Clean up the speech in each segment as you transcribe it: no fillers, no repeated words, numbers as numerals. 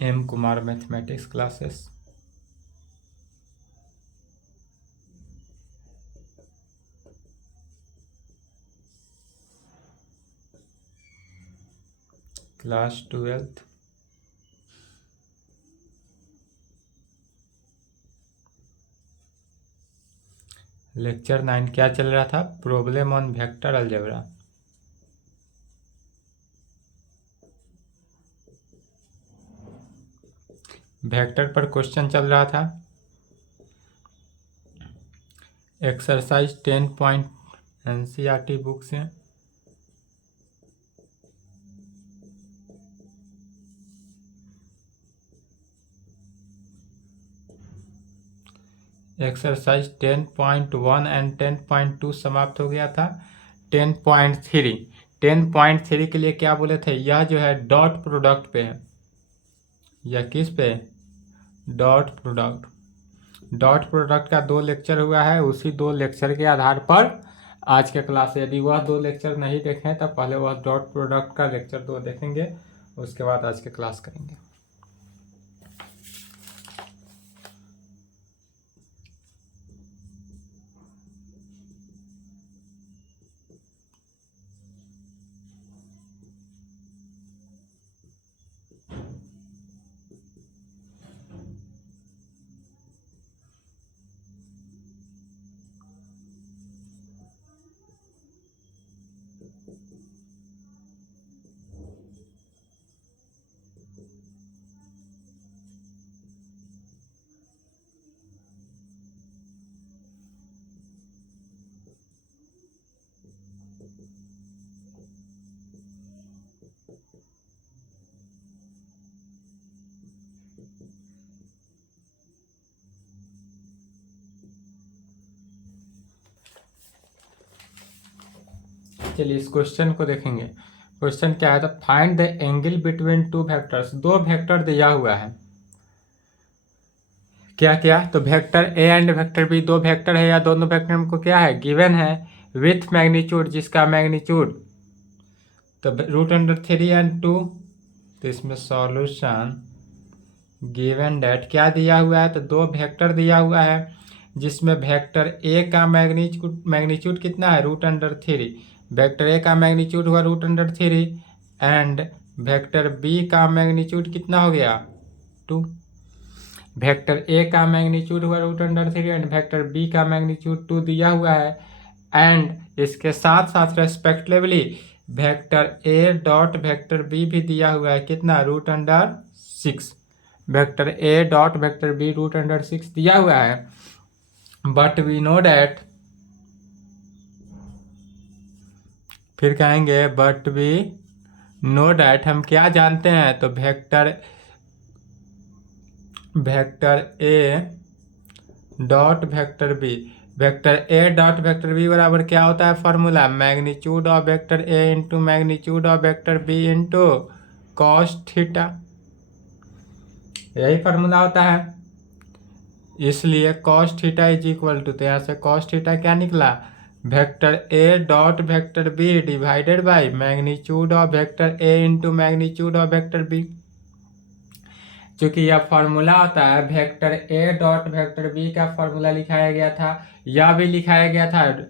M Kumar mathematics classes. Class 12th। Lecture 9 क्या चल रहा था? Problem on vector algebra. Vector पर क्वेश्चन चल रहा था। एक्सरसाइज 10 पॉइंट एनसीईआरटी बुक से। एक्सरसाइज 10.1 एंड 10.2 समाप्त हो गया था। 10.3 के लिए क्या बोले थे? यह जो है डॉट प्रोडक्ट पे है। यह किस पे? डॉट प्रोडक्ट का 2 लेक्चर हुआ है। उसी 2 लेक्चर के आधार पर आज के क्लास, यदि वह 2 लेक्चर नहीं देखें तो पहले वह डॉट प्रोडक्ट का लेक्चर 2 देखेंगे, उसके बाद आज के क्लास करेंगे। चलिए इस क्वेश्चन को देखेंगे। क्वेश्चन क्या है? तो find the angle between 2 vectors. 2 vector दिया हुआ है। क्या क्या? तो vector A and vector B 2 vector है, या दोनों वेक्टर हमको क्या है? गिवन है विथ मैग्नीट्यूड, जिसका मैग्नीट्यूड तो √3 एंड 2। तो इसमें सॉल्यूशन गिवन डेट क्या दिया हुआ है? तो 2 वेक्टर दिया हुआ है, जिसमें वेक्टर ए का मैग्नीट्यूड कितना है? √3। वेक्टर ए का मैग्नीट्यूड हुआ √3 एंड वेक्टर बी का मैग्नीट्यूड कितना हो गया? 2। वेक्टर ए का मैग्नीट्यूड हुआ √3 एंड वेक्टर बी का मैग्नीट्यूड 2 दिया हुआ है। एंड इसके साथ साथ respectively vector A dot vector B भी दिया हुआ है, कितना? √6। Vector A dot vector B √6 दिया हुआ है। बट वी नो डैट, फिर कहेंगे बट वी नो डैट, हम क्या जानते हैं? तो vector A dot vector B, vector A dot vector B बराबर क्या होता है? Formula magnitude of vector A into magnitude of vector B into cos theta, यही फॉर्मूला होता है। इसलिए cos theta is equal to, तो यहाँ से कॉस थीटा क्या निकला? Vector A dot vector B divided by magnitude of vector A into magnitude of vector B. चूंकि यह फॉर्मूला होता है, vector A dot vector B का फॉर्मूला लिखाया गया था, यह भी लिखाया गया था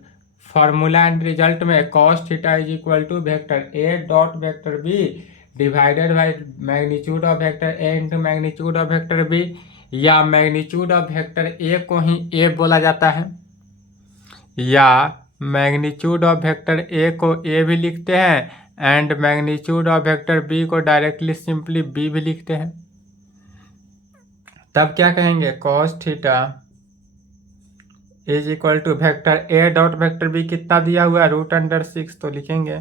फॉर्मूला एंड रिजल्ट में cos theta is equal to vector A dot vector B divided by magnitude of vector A into magnitude of vector B, या मैग्नीट्यूड ऑफ वेक्टर ए को ही ए बोला जाता है, या मैग्नीट्यूड ऑफ वेक्टर ए को ए भी लिखते हैं and magnitude of vector B को डायरेक्टली सिंपली बी भी लिखते हैं। तब क्या कहेंगे? Cos theta is equal to vector A dot vector B कितना दिया हुआ है? √6, तो लिखेंगे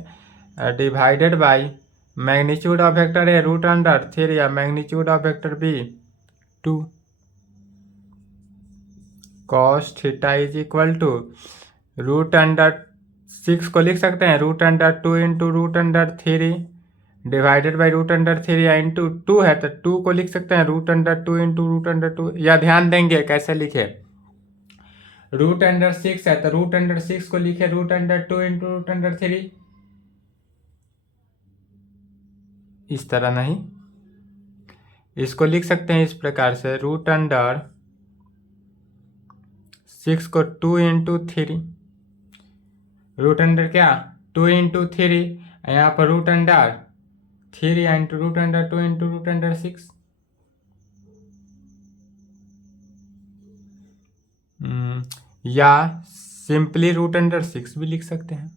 divided by magnitude of vector A √3 या magnitude of vector B 2। Cos theta is equal to √6 को लिख सकते हैं √2 इंटू √3 डिवाइडेड बाई √3 या इंटू 2 है, तो 2 को लिख सकते हैं √2 इंटू √2, या ध्यान देंगे कैसे लिखे? √6 है तो √6 को लिखे √2 इंटू √3, इस तरह नहीं, इसको लिख सकते हैं इस प्रकार से, रूट अंडर 6 को 2 इंटू 3, रूट अंडर क्या 2 इंटू 3, यहाँ पर root under 3 into root under 2 into root under 6। या सिंपली रूट अंडर 6 भी लिख सकते हैं।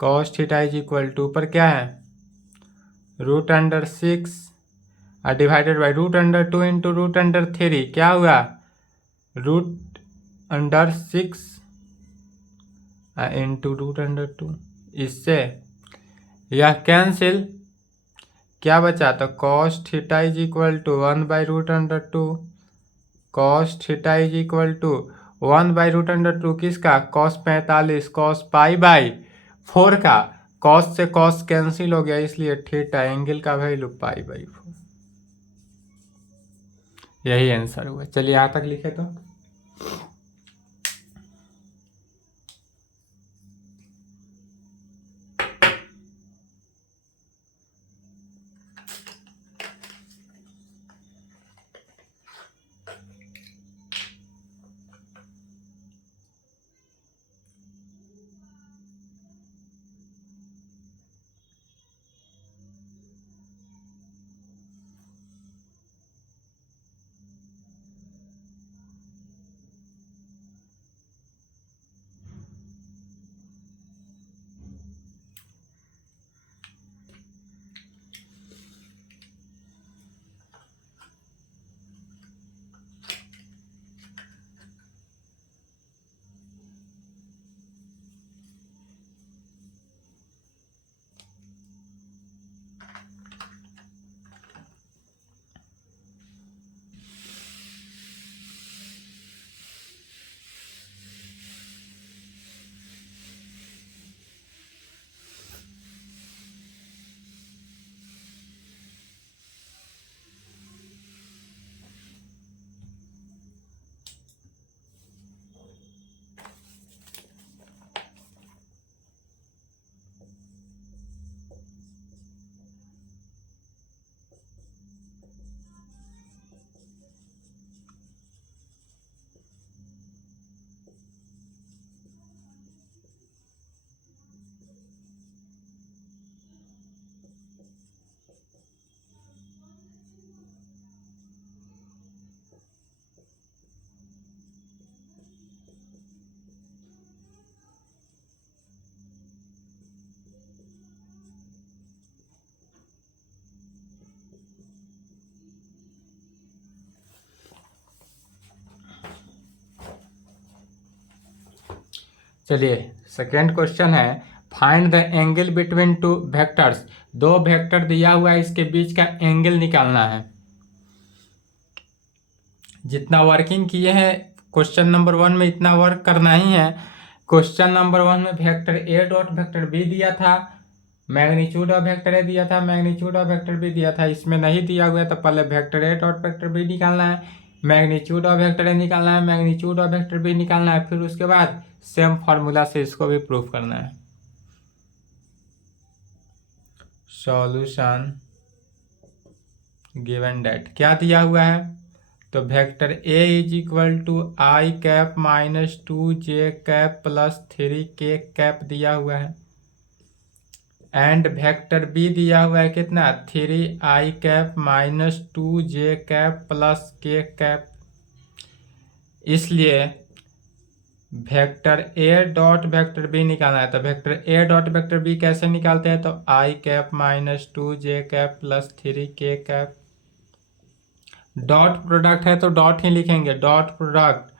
Cos theta is equal to पर क्या है root under 6 divided by root under 2 into root under 3, क्या हुआ root under 6 into root under 2। इससे यह कैंसिल, क्या बचा तो cos theta is equal to 1 by root under 2, cos theta is equal to 1 by root under 2 किसका cos 45 cos pi by 4 का, cos से कॉस कैंसिल हो गया इसलिए थीटा एंगल का वैल्यू पाई बाई 4। यही आंसर हुआ। चलिए यहाँ तक लिखे तो चलिए सेकेंड क्वेश्चन है, find the angle between two vectors. दो वेक्टर दिया हुआ है, इसके बीच का एंगल निकालना है। जितना वर्किंग किए हैं क्वेश्चन नंबर 1 में इतना वर्क करना ही है। क्वेश्चन नंबर 1 में vector A dot vector B दिया था, मैग्नीट्यूड ऑफ वेक्टर ए दिया था, मैग्नीट्यूड ऑफ वेक्टर बी दिया था। इसमें नहीं दिया हुआ है तो पहले vector A dot vector B निकालना है, मैग्नीट्यूड ऑफ वेक्टर ए निकालना है, मैग्नीट्यूड ऑफ वेक्टर बी निकालना है, फिर उसके बाद सेम फार्मूला से इसको भी प्रूफ करना है। सॉल्यूशन गिवन दैट क्या दिया हुआ है तो vector A is equal to I cap minus 2j cap plus 3k cap दिया हुआ है, एंड वेक्टर बी दिया हुआ है कितना 3i cap minus 2j cap plus k cap. इसलिए vector A dot vector B निकालना है तो vector A dot vector B कैसे निकालते हैं तो i cap minus 2j cap plus 3k cap. Dot product है तो डॉट ही लिखेंगे, dot product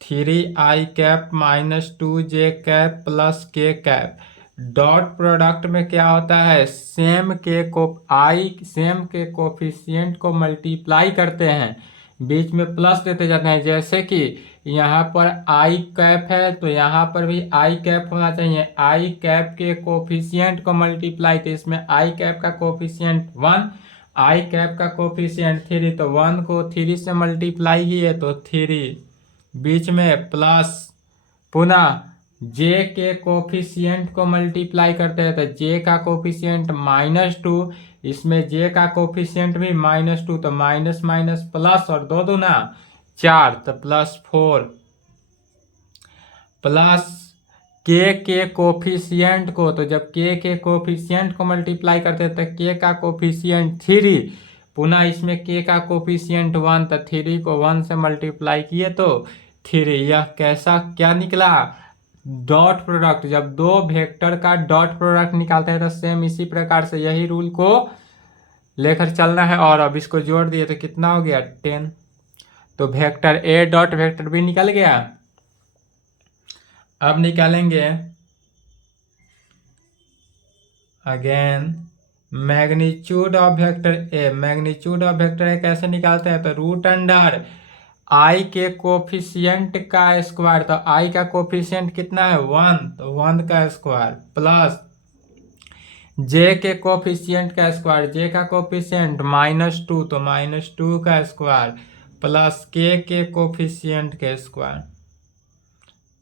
3i cap minus 2j cap plus k cap. Dot product में क्या होता है सेम के कोफिशिएंट को मल्टीप्लाई करते हैं, बीच में प्लस देते जाते हैं। जैसे कि यहाँ पर आई कैप है तो यहाँ पर भी आई कैप होना चाहिए, आई कैप के कोफिशिएंट को मल्टीप्लाई, तो इसमें आई कैप का कोफिशिएंट 1, आई कैप का कोफिशिएंट 3, तो 1 को 3 से मल्टीप्लाई किए तो 3, बीच में प्लस, पुनः जे के कोफिशिएंट को मल्टीप्लाई करते हैं तो जे का कोफिशिएंट -2, इसमें जे का कोफिशिएंट भी -2, तो माइनस माइनस प्लस और 2 दूना 4, तो +4 प्लस के कोफिशिएंट को, तो जब के कोफिशिएंट को मल्टीप्लाई करते हैं तो के का कोफिशिएंट 3, पुनः इसमें के का कोफिशिएंट 1, तो 3 को 1 से मल्टीप्लाई किए तो 3। यह कैसा क्या निकला? Dot product. जब दो वेक्टर का डॉट प्रोडक्ट निकालते हैं तो सेम इसी प्रकार से यही रूल को लेकर चलना है। और अब इसको जोड़ दिए तो कितना हो गया? 10। तो vector A dot vector B निकल गया। अब निकालेंगे again magnitude of vector A. Magnitude of vector A कैसे निकालते हैं? तो रूट अंडर आई के कोफिशिएंट का स्क्वायर, तो आई का कोफिशिएंट कितना है? 1, तो 1 का स्क्वायर प्लस जे के कोफिशिएंट का स्क्वायर, जे का कोफिशिएंट -2, तो -2 का स्क्वायर प्लस के कोफिशिएंट के स्क्वायर,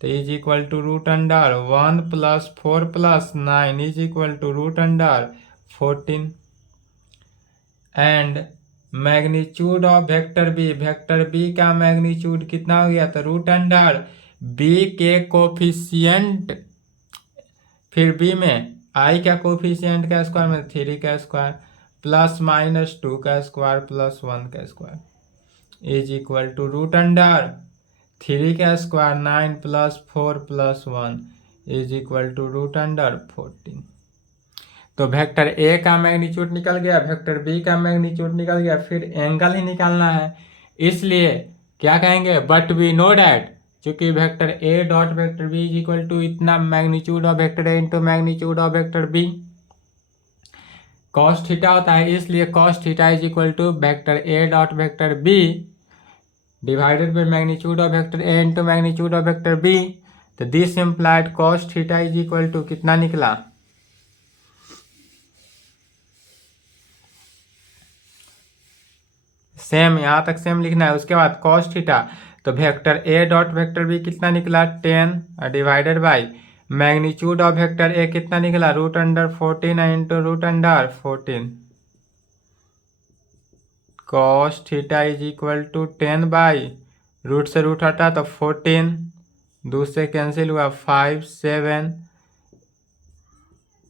तो is equal to root under 1 + 4 + 9 is equal to root under 14। And magnitude of vector B, vector B का मैग्नीट्यूड कितना हो गया? तो रूट अंडर बी के कोफिशिएंट, फिर बी में आई का कोफिशिएंट का स्क्वायर में 3 का स्क्वायर प्लस -2 का स्क्वायर प्लस 1 का square is equal to root under 3 का square 9 + 4 + 1 is equal to root under 14। तो वेक्टर ए का मैग्नीट्यूड निकल गया, वेक्टर बी का मैग्नीट्यूड निकल गया, फिर एंगल ही निकालना है। इसलिए क्या कहेंगे? बट वी नो डैट, चूंकि vector A dot vector B is equal to इतना magnitude of vector A into magnitude of vector B cos theta होता है, इसलिए cos theta is equal to vector A dot vector B divided by magnitude of vector A into magnitude of vector B. तो this implied cos theta is equal to कितना निकला? Same यहाँ तक same लिखना है। उसके बाद कॉस थीटा, तो vector A dot vector B कितना निकला? 10 divided by magnitude of vector A कितना निकला? Root under 14 into root under 14 cos theta is equal to 10 by root से रूट हटा तो 14, 2 से कैंसिल हुआ 5 7,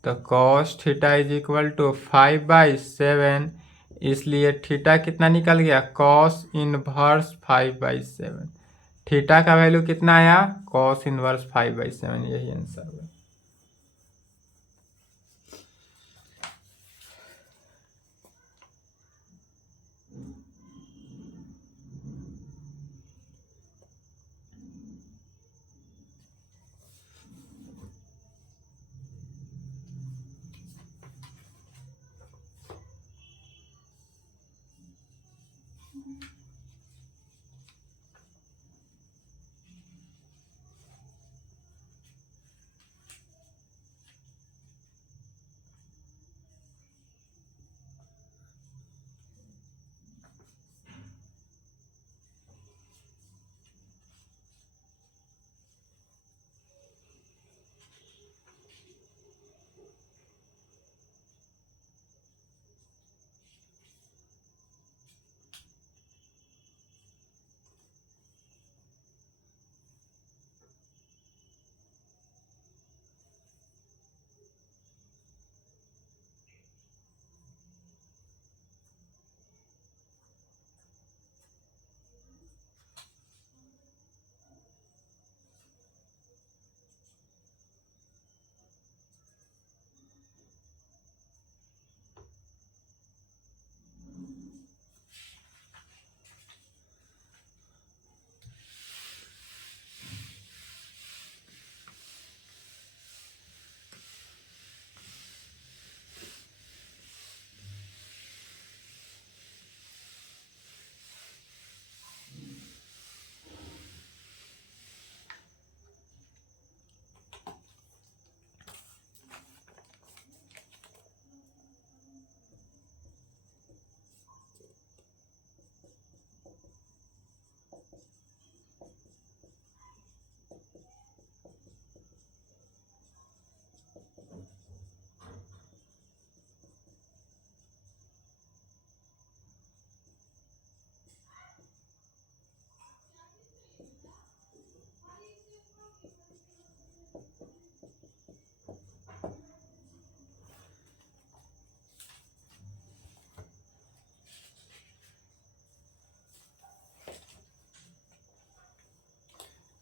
तो cos theta is equal to 5/7, इसलिए थीटा कितना निकल गया? Cos inverse 5/7। थीटा का वैल्यू कितना आया? कॉस इनवर्स 5/7, यही आंसर हुआ।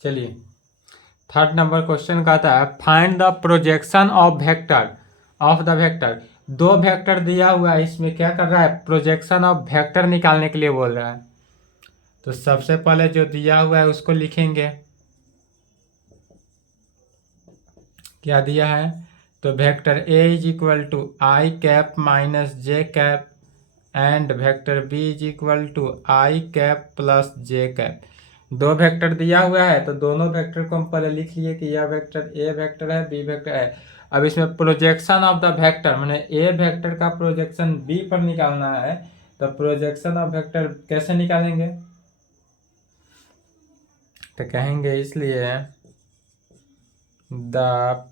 चलिए थर्ड नंबर क्वेश्चन का आता है find the projection of the vector. दो वेक्टर दिया हुआ है, इसमें क्या कर रहा है, प्रोजेक्शन ऑफ वेक्टर निकालने के लिए बोल रहा है। तो सबसे पहले जो दिया हुआ है उसको लिखेंगे, क्या दिया है, तो vector A is equal to I cap minus J cap and vector B is equal to I cap plus J cap. दो वेक्टर दिया हुआ है तो दोनों वेक्टर को हम पहले लिख लिए कि यह वेक्टर ए वेक्टर है, बी वेक्टर है। अब इसमें प्रोजेक्शन ऑफ द वेक्टर मैंने ए वेक्टर का प्रोजेक्शन बी पर निकालना है, तो प्रोजेक्शन ऑफ वेक्टर कैसे निकालेंगे, तो कहेंगे इसलिए the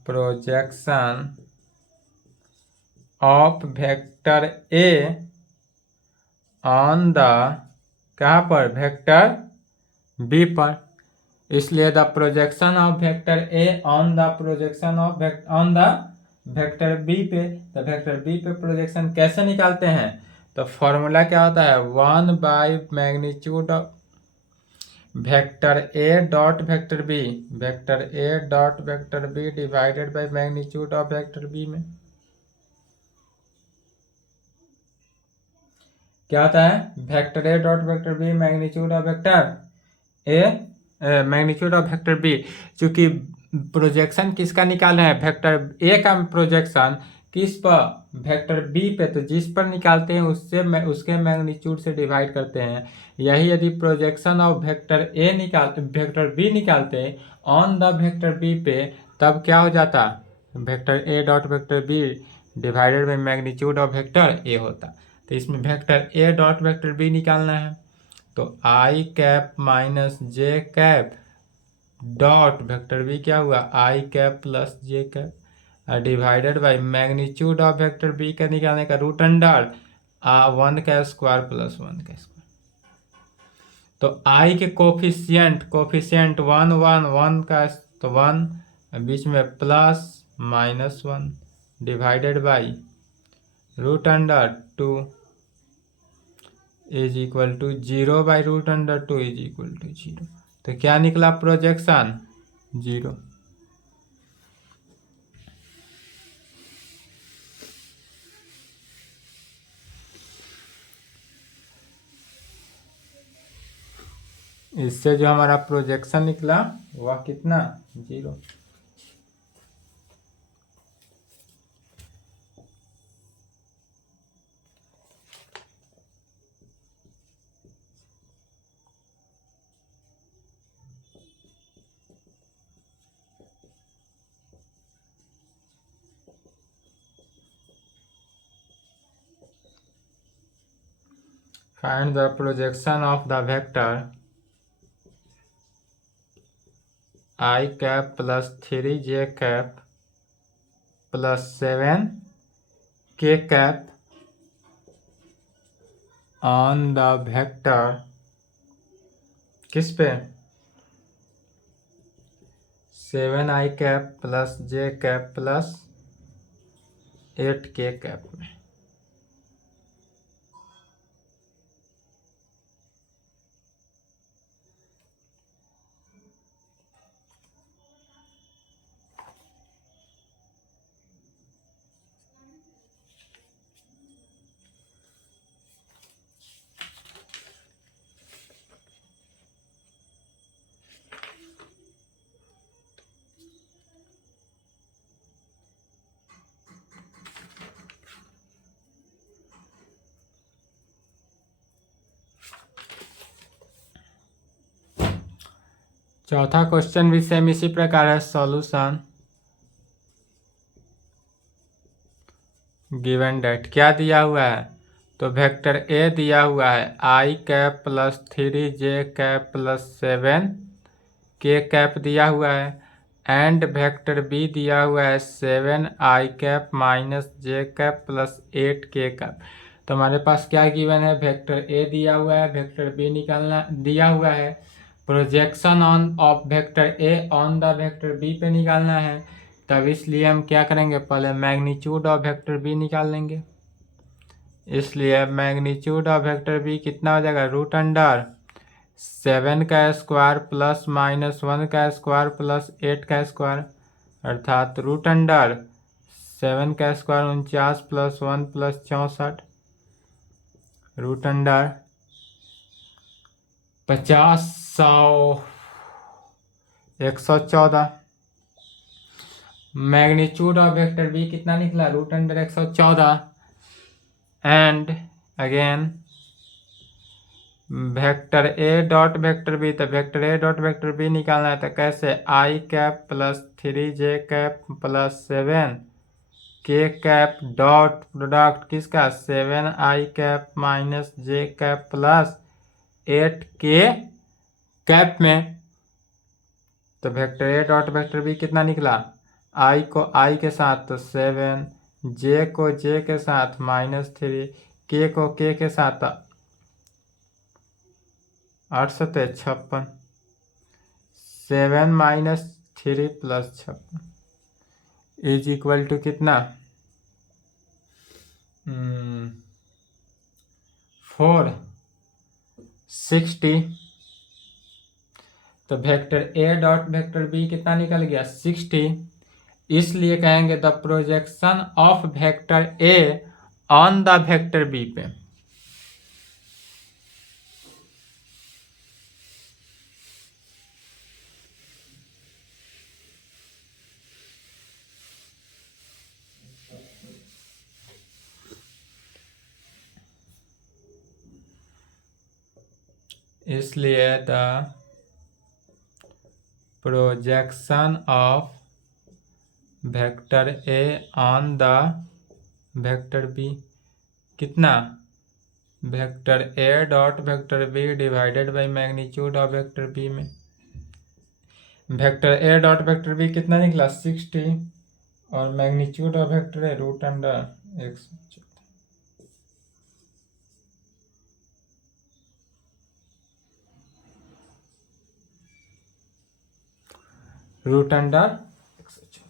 projection of vector A on the, कहाँ पर, वेक्टर बी पर। इसलिए the projection of vector A on the projection of on the vector B पे, तो वेक्टर बी पे प्रोजेक्शन कैसे निकालते हैं, तो फॉर्मूला क्या होता है, 1 by magnitude of vector A dot vector B, vector A dot vector B divided by magnitude of vector B में क्या होता है, vector A dot vector B magnitude of vector A magnitude of vector B. चूंकि projection किसका निकाल रहे हैं, vector A का प्रोजेक्शन किस पर, वेक्टर बी पे, तो जिस पर निकालते हैं उससे उसके मैग्नीट्यूड से डिवाइड करते हैं। यही यदि projection of vector A vector B निकालते हैं ऑन द वेक्टर बी पे, तब क्या हो जाता, vector A dot vector B divided by magnitude of vector A होता। तो इसमें vector A dot vector B निकालना है, तो i cap minus J cap dot vector B क्या हुआ, i cap plus J cap divided by magnitude of vector B का निकालने का रूट अंडर 1 का स्क्वायर प्लस 1 का स्क्वायर। तो आई के कोफिशियंट 1 1 1 का, तो 1 बीच में plus minus 1 divided by root under 2 is equal to 0 by root under 2 is equal to 0। तो क्या निकला, प्रोजेक्शन 0। इससे जो हमारा प्रोजेक्शन निकला वह कितना, 0। Find the projection of the vector I cap plus 3j cap plus 7k cap on the vector किस पे, 7i cap plus j cap plus 8k cap में। चौथा क्वेश्चन भी सेम इसी प्रकार है, सॉल्यूशन गिवन डेट। क्या दिया हुआ है, तो वेक्टर ए दिया हुआ है i cap plus 3j cap plus 7k cap दिया हुआ है, एंड वेक्टर बी दिया हुआ है 7i कैप माइनस जे कैप प्लस 8k कैप। तो हमारे पास क्या गिवन है, वेक्टर ए दिया हुआ है, वेक्टर बी निकालना दिया हुआ है, projection on of vector A on the vector B पे निकालना है। तब इसलिए हम क्या करेंगे, पहले मैग्नीट्यूड ऑफ वेक्टर बी निकाल लेंगे। इसलिए मैग्नीट्यूड ऑफ वेक्टर बी कितना हो जाएगा, रूट अंडर 7 का स्क्वायर प्लस -1 का स्क्वायर प्लस 8 का स्क्वायर, अर्थात रूट अंडर 7 का square 49 plus 1 plus 64, root under 50 100 114। Magnitude of vector B कितना निकला? Root under 114। And again vector A dot vector B, तो vector A dot vector B निकालना है तो कैसे? I cap plus 3j cap plus 7 k cap dot product किसका? 7i cap minus j cap plus 8k cap में। तो vector A dot vector B कितना निकला? आई को आई के साथ तो 7, जे को जे के साथ -3, के को के के साथ 8 सत्ते 56, 7 - 3 + 56 इज इक्वल टू कितना? 460। तो vector A dot vector B कितना निकल गया? 60। इसलिए कहेंगे the projection of vector A on the vector B पे। इसलिए the projection of vector A on the vector B कितना? Vector A dot vector B divided by magnitude of vector B में। Vector A dot vector B कितना निकला? 60 और magnitude of vector A root under 114, root under 114।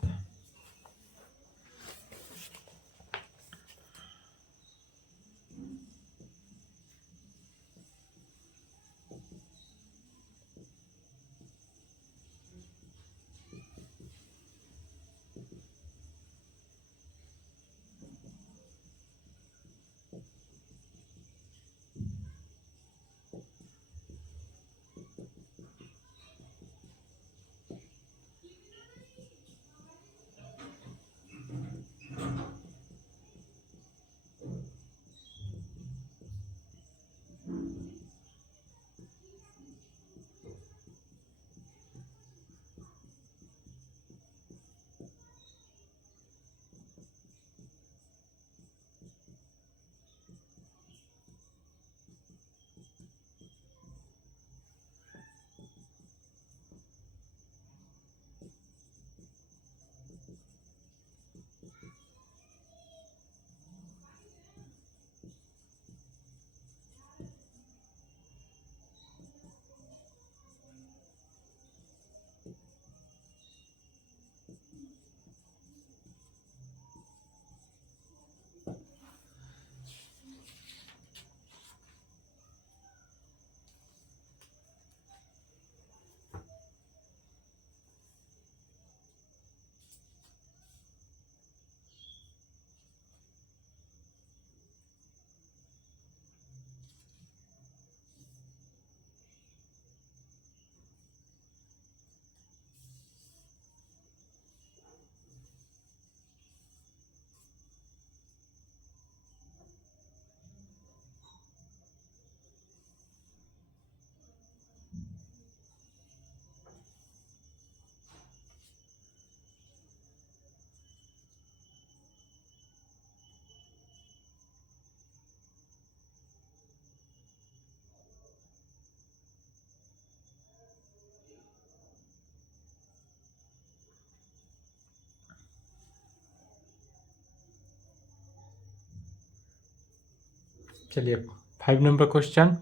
चलिए 5 number question.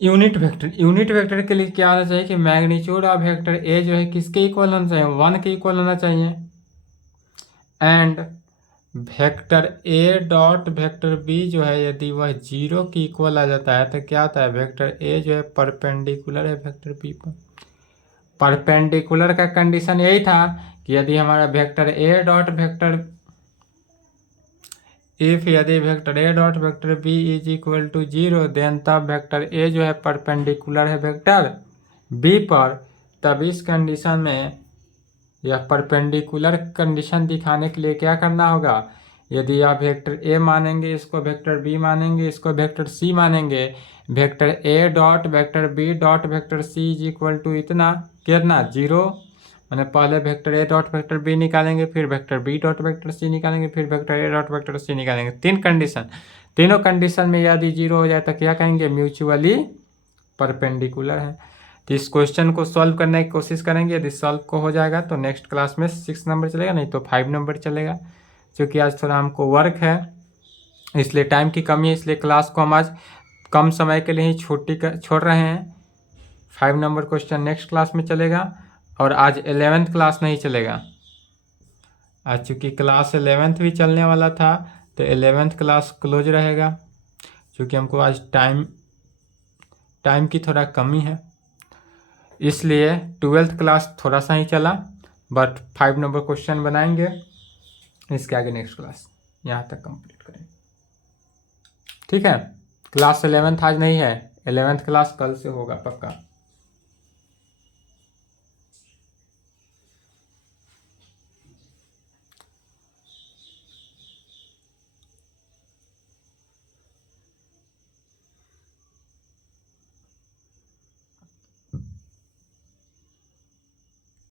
Unit vector के लिए क्या होना चाहिए कि मैग्नीट्यूड ऑफ वेक्टर ए जो है किसके इक्वल होना चाहिए? 1 के इक्वल होना चाहिए। And vector A dot vector B जो है यदि वह 0 की इक्वल आ जाता है तो क्या होता है, वेक्टर ए जो है परपेंडिकुलर है वेक्टर बी पर। परपेंडिकुलर का कंडीशन यही था कि यदि हमारा वेक्टर ए डॉट वेक्टर यदि vector A dot vector B is equal to 0 then तब वेक्टर ए जो है परपेंडिकुलर है वेक्टर बी पर। तब इस कंडीशन में यह परपेंडिकुलर कंडीशन दिखाने के लिए क्या करना होगा, यदि आप वेक्टर ए मानेंगे, इसको वेक्टर बी मानेंगे, इसको वेक्टर सी मानेंगे, vector A dot vector B dot vector C is equal to इतना कितना 0, मैंने पहले vector A dot vector B निकालेंगे, फिर vector B dot vector C निकालेंगे, फिर vector A dot vector C निकालेंगे। 3 कंडीशन, तीनों कंडीशन में यदि 0 हो जाए तो क्या कहेंगे, म्यूचुअली परपेंडिकुलर है। तो इस क्वेश्चन को सॉल्व करने की कोशिश करेंगे, यदि सॉल्व को हो जाएगा तो नेक्स्ट क्लास में 6 नंबर चलेगा, नहीं तो 5 नंबर चलेगा। क्योंकि आज थोड़ा हमको वर्क है इसलिए टाइम की कमी है, इसलिए क्लास को हम आज कम समय के लिए ही छोड़ रहे हैं। 5 नंबर क्वेश्चन नेक्स्ट क्लास में चलेगा और आज 11th क्लास नहीं चलेगा। आज चूँकि क्लास 11th भी चलने वाला था तो 11th क्लास क्लोज रहेगा, क्योंकि हमको आज टाइम की थोड़ा कमी है, इसलिए 12th क्लास थोड़ा सा ही चला, बट 5 नंबर क्वेश्चन बनाएंगे। इसके आगे नेक्स्ट क्लास यहाँ तक कंप्लीट करेंगे, ठीक है। क्लास 11th आज नहीं है, 11th क्लास कल से होगा पक्का।